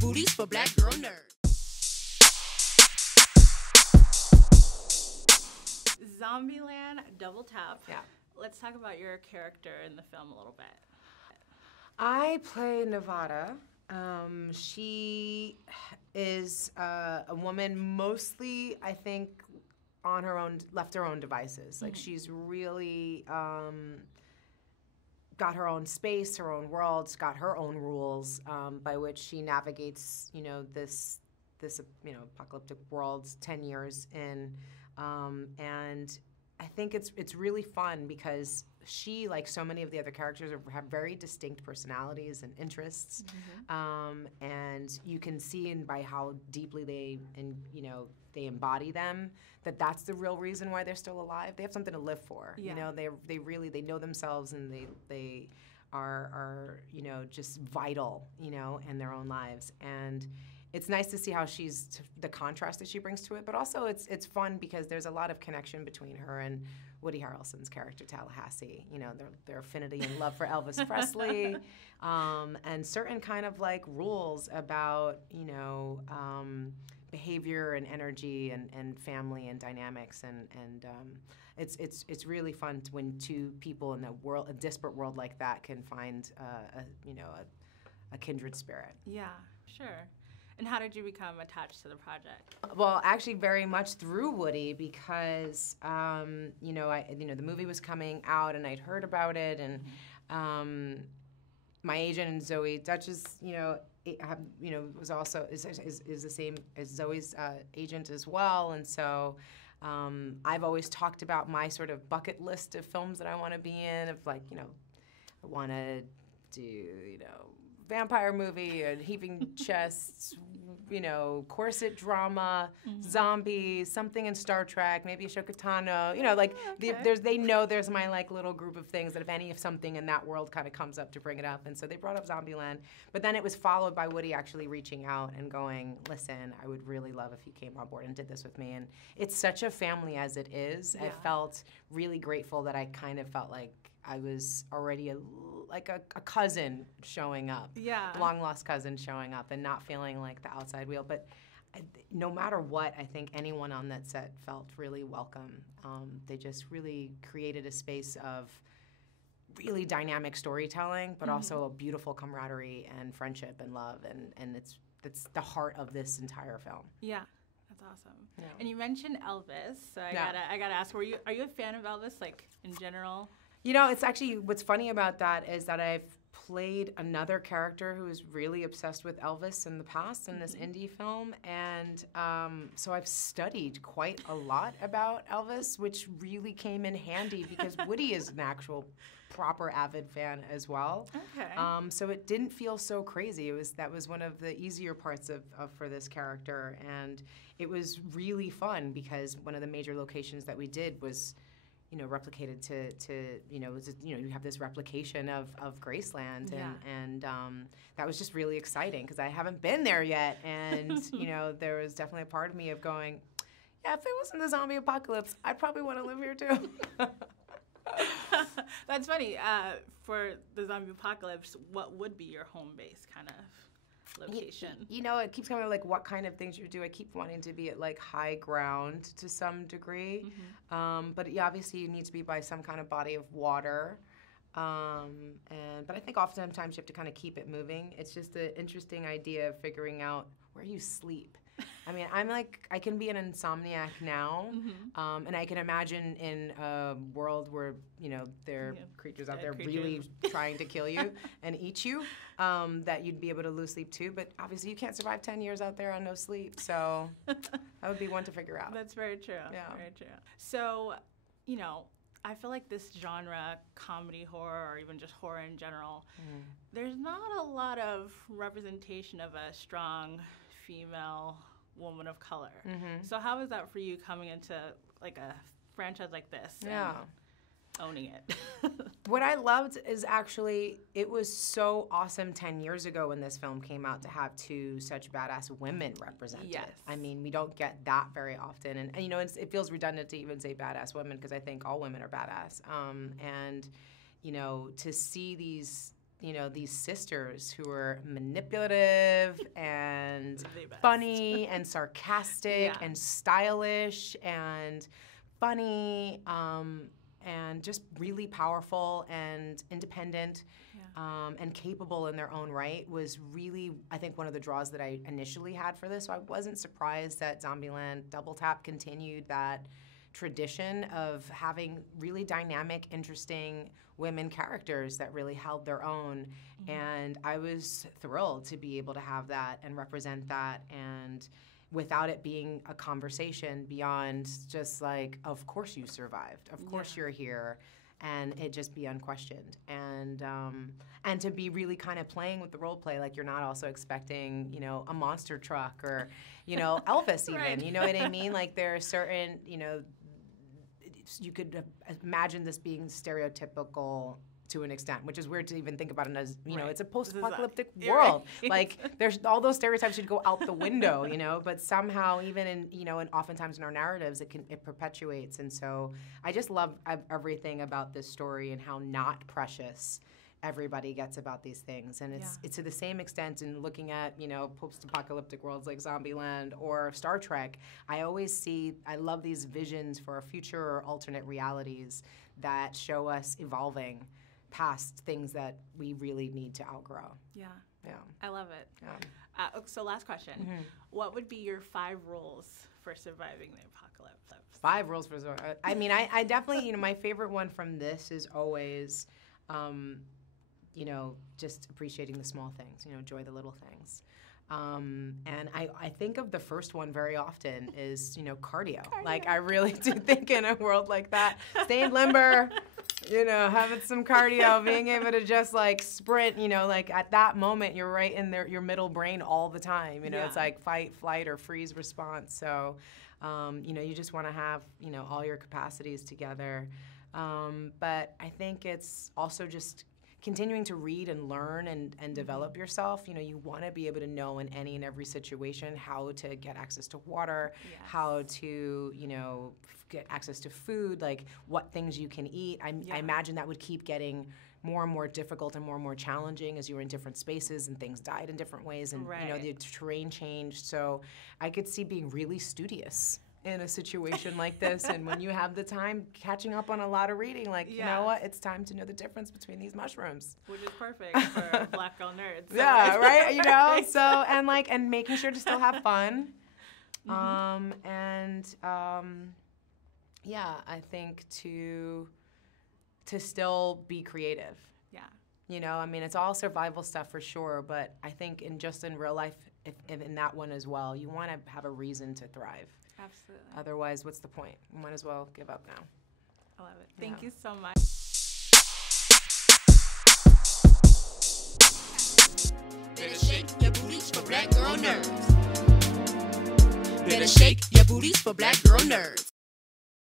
booties for black girl nerds. Zombieland, Double Tap. Yeah. Let's talk about your character in the film a little bit. I play Nevada. She is a woman mostly, I think, on her own, left her own devices. Like, she's really got her own space, her own world, got her own rules by which she navigates, this apocalyptic world 10 years in. And I think it's really fun because she, like so many of the other characters, have very distinct personalities and interests, and you can see by how deeply they embody them that's the real reason why they're still alive. They have something to live for. Yeah. They really know themselves, and they are just vital in their own lives. And it's nice to see how the contrast that she brings to it, but also it's fun because there's a lot of connection between her and Woody Harrelson's character Tallahassee. Their affinity and love for Elvis Presley, and certain kind of like rules about behavior and energy and family and dynamics, and it's really fun when two people in a disparate world like that can find a kindred spirit. Yeah, sure. And how did you become attached to the project? Well, actually, very much through Woody, because the movie was coming out and I'd heard about it, and my agent and Zoe Dutch's, was also is the same as Zoe's agent as well, and so I've always talked about my sort of bucket list of films that I want to be in. Of like, I want to do vampire movie, a heaving chests, corset drama, zombies, something in Star Trek, maybe a Shokatano, they know there's my like little group of things that if something in that world kind of comes up to bring it up. And so they brought up Zombieland, but then it was followed by Woody actually reaching out and going, listen, I would really love if you came on board and did this with me. And it's such a family as it is. Yeah. I felt really grateful that I kind of felt like I was already a cousin showing up, long lost cousin showing up, and not feeling like the outside wheel. But no matter what, I think anyone on that set felt really welcome. They just really created a space of really dynamic storytelling, but also a beautiful camaraderie and friendship and love, and it's the heart of this entire film. Yeah. That's awesome. Yeah. And you mentioned Elvis, so I gotta ask, are you a fan of Elvis, like in general? It's actually, what's funny about that is that I've played another character who is really obsessed with Elvis in the past in this indie film, and so I've studied quite a lot about Elvis, which really came in handy because Woody is an actual proper avid fan as well. Okay. So it didn't feel so crazy. That was one of the easier parts for this character, and it was really fun because one of the major locations that we did was replicated to you have this replication of Graceland, and that was just really exciting because I haven't been there yet, and there was definitely a part of me of going, yeah, if it wasn't the zombie apocalypse, I'd probably want to live here too. That's funny. For the zombie apocalypse, what would be your home base kind of location? It keeps coming like what kind of things you do. I keep wanting to be at like high ground to some degree, but obviously you need to be by some kind of body of water. But I think oftentimes you have to kind of keep it moving. It's just an interesting idea of figuring out where you sleep. I mean, I can be an insomniac now, and I can imagine in a world where, there are creatures out there really trying to kill you and eat you, that you'd be able to lose sleep too. But obviously you can't survive 10 years out there on no sleep, so that would be one to figure out. That's very true. Yeah. Very true. So, I feel like this genre, comedy horror, or even just horror in general, there's not a lot of representation of a strong female woman of color. So how is that for you coming into like a franchise like this and owning it? What I loved is actually it was so awesome 10 years ago when this film came out to have two such badass women represented. Yes. I mean, we don't get that very often. And it feels redundant to even say badass women because I think all women are badass. And, to see these you know, these sisters who were manipulative and The best. funny and sarcastic Yeah. and stylish and funny, and just really powerful and independent, and capable in their own right was really, I think, one of the draws that I initially had for this. So I wasn't surprised that Zombieland Double Tap continued that tradition of having really dynamic, interesting women characters that really held their own. And I was thrilled to be able to have that and represent that, and without it being a conversation beyond just like, of course you survived, of course you're here, and it just be unquestioned. And to be really kind of playing with the role play, like you're not also expecting, you know, a monster truck or, you know, Elvis even, Right. you know what I mean? Like there are certain, you know, you could imagine this being stereotypical to an extent, which is weird to even think about it as, you know, Right. it's a post-apocalyptic You're world. right. Like there's all those stereotypes should go out the window, you know, but somehow even in, you know, and oftentimes in our narratives, it perpetuates. And so I just love everything about this story and how not precious everybody gets about these things. And it's to the same extent in looking at, you know, post-apocalyptic worlds like Zombieland or Star Trek. I love these visions for future or alternate realities that show us evolving past things that we really need to outgrow. Yeah. Yeah. I love it. Yeah. So last question. Mm-hmm. What would be your 5 rules for surviving the apocalypse? 5 rules for I mean, I definitely, you know, my favorite one from this is always, you know, just appreciating the small things, you know, enjoy the little things. And I think of the first one very often is, you know, cardio. Like, I really do think in a world like that, staying limber, you know, having some cardio, being able to just, like, sprint, you know, like, at that moment, you're right in your middle brain all the time. You know, it's like fight, flight, or freeze response. So, you know, you just want to have, you know, all your capacities together. But I think it's also just continuing to read and learn and develop yourself. You know, you want to be able to know in any and every situation how to get access to water, how to, you know, get access to food, like what things you can eat. I imagine that would keep getting more and more difficult and more challenging as you were in different spaces and things died in different ways and, you know, the terrain changed. So I could see being really studious in a situation like this, and when you have the time, catching up on a lot of reading, like, you know what, it's time to know the difference between these mushrooms. Which is perfect for Black girl nerds. So yeah, right? You know, so, and making sure to still have fun. Yeah, I think to still be creative. Yeah. You know, I mean, it's all survival stuff for sure, but I think in real life, if in that one as well, you want to have a reason to thrive. Absolutely. Otherwise, what's the point? You might as well give up now. I love it. Thank you so much. Better shake your booties for Black girl nerds. Better shake your booties for Black girl nerds.